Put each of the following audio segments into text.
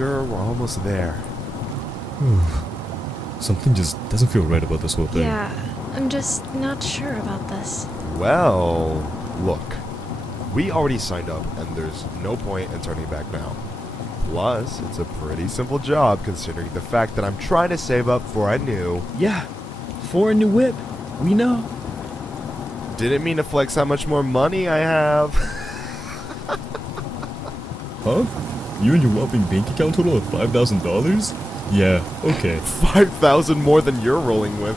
sure we're almost there. Something just doesn't feel right about this whole thing. Yeah, I'm just not sure about this. Well, look. We already signed up, and there's no point in turning back now. Plus, it's a pretty simple job considering the fact that I'm trying to save up for a new... Yeah, for a new whip. We know. Didn't mean to flex how much more money I have. Huh? You and your whopping bank account total of $5,000? Yeah, okay. 5,000 more than you're rolling with.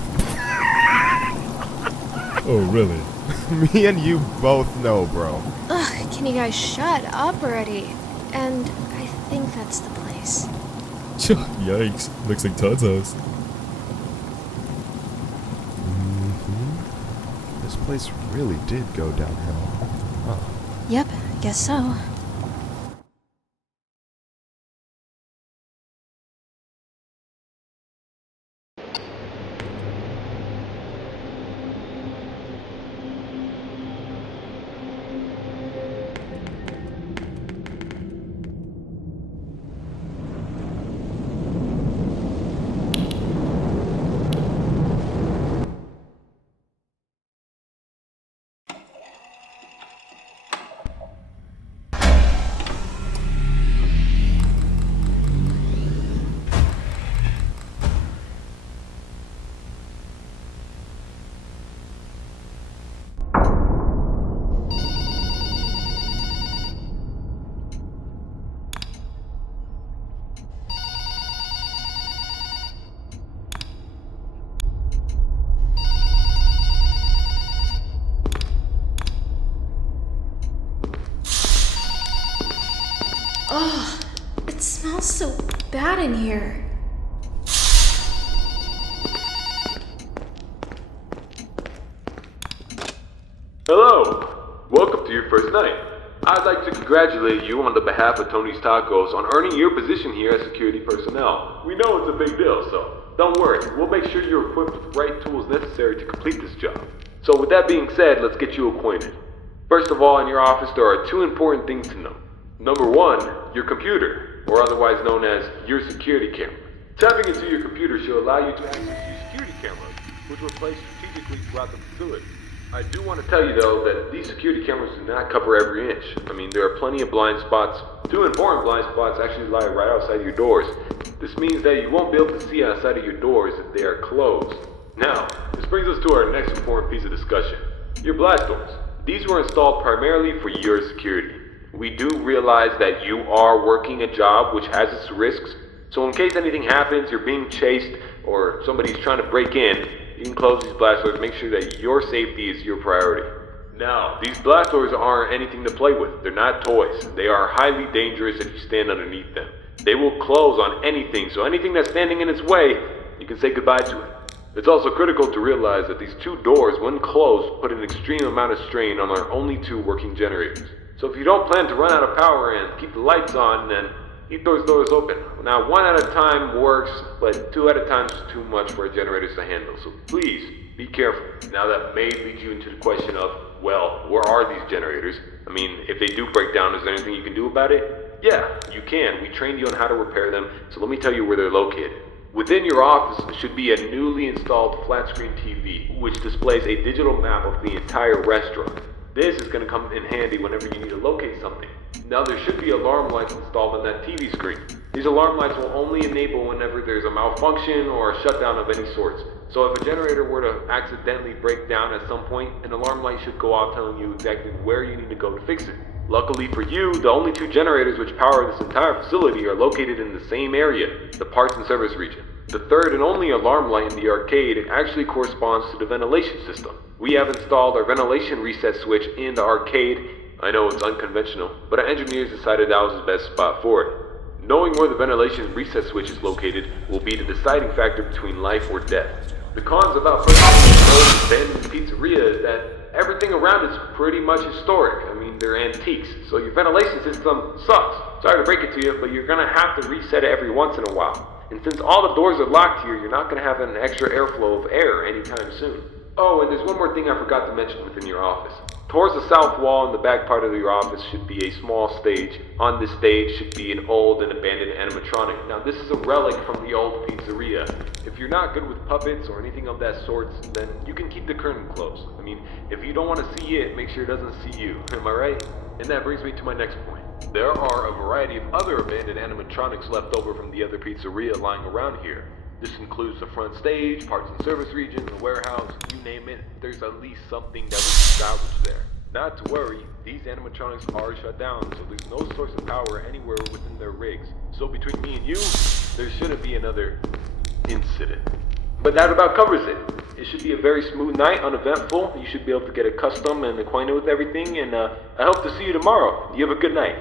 Oh, really? Me and you both know, bro. Ugh, can you guys shut up already? And I think that's the place. Yikes, looks like Todd's house. This place really did go downhill. Huh. Yep, guess so. Oh, it smells so bad in here. Hello! Welcome to your first night. I'd like to congratulate you on the behalf of Tony's Tacos on earning your position here as security personnel. We know it's a big deal, so don't worry. We'll make sure you're equipped with the right tools necessary to complete this job. So with that being said, let's get you acquainted. First of all, in your office there are two important things to know. Number one, your computer, or otherwise known as your security camera. Tapping into your computer should allow you to access your security cameras, which were placed strategically throughout the facility. I do want to tell you though that these security cameras do not cover every inch. I mean, there are plenty of blind spots. Two important blind spots actually lie right outside your doors. This means that you won't be able to see outside of your doors if they are closed. Now, this brings us to our next important piece of discussion. Your blast doors. These were installed primarily for your security. We do realize that you are working a job which has its risks, so in case anything happens, you're being chased, or somebody's trying to break in, you can close these blast doors, make sure that your safety is your priority. Now, these blast doors aren't anything to play with. They're not toys. They are highly dangerous if you stand underneath them. They will close on anything, so anything that's standing in its way, you can say goodbye to it. It's also critical to realize that these two doors, when closed, put an extreme amount of strain on our only two working generators. So if you don't plan to run out of power and keep the lights on, then keep those doors open. Now, one at a time works, but two at a time is too much for our generators to handle. So please, be careful. Now that may lead you into the question of, well, where are these generators? I mean, if they do break down, is there anything you can do about it? Yeah, you can. We trained you on how to repair them, so let me tell you where they're located. Within your office should be a newly installed flat-screen TV, which displays a digital map of the entire restaurant. This is going to come in handy whenever you need to locate something. Now there should be alarm lights installed on that TV screen. These alarm lights will only enable whenever there's a malfunction or a shutdown of any sorts. So if a generator were to accidentally break down at some point, an alarm light should go off telling you exactly where you need to go to fix it. Luckily for you, the only two generators which power this entire facility are located in the same area, the parts and service region. The third and only alarm light in the arcade actually corresponds to the ventilation system. We have installed our ventilation reset switch in the arcade. I know it's unconventional, but our engineers decided that was the best spot for it. Knowing where the ventilation reset switch is located will be the deciding factor between life or death. The cons about purchasing an old abandoned pizzeria is that everything around is pretty much historic. I mean, they're antiques, so your ventilation system sucks. Sorry to break it to you, but you're gonna have to reset it every once in a while. And since all the doors are locked here, you're not gonna have an extra airflow of air anytime soon. Oh, and there's one more thing I forgot to mention within your office. Towards the south wall in the back part of your office should be a small stage. On this stage should be an old and abandoned animatronic. Now this is a relic from the old pizzeria. If you're not good with puppets or anything of that sort, then you can keep the curtain closed. I mean, if you don't want to see it, make sure it doesn't see you. Am I right? And that brings me to my next point. There are a variety of other abandoned animatronics left over from the other pizzeria lying around here. This includes the front stage, parts and service region, the warehouse, you name it. There's at least something that we can salvage there. Not to worry, these animatronics are shut down, so there's no source of power anywhere within their rigs. So between me and you, there shouldn't be another incident. But that about covers it. It should be a very smooth night, uneventful. You should be able to get accustomed and acquainted with everything, and I hope to see you tomorrow. You have a good night.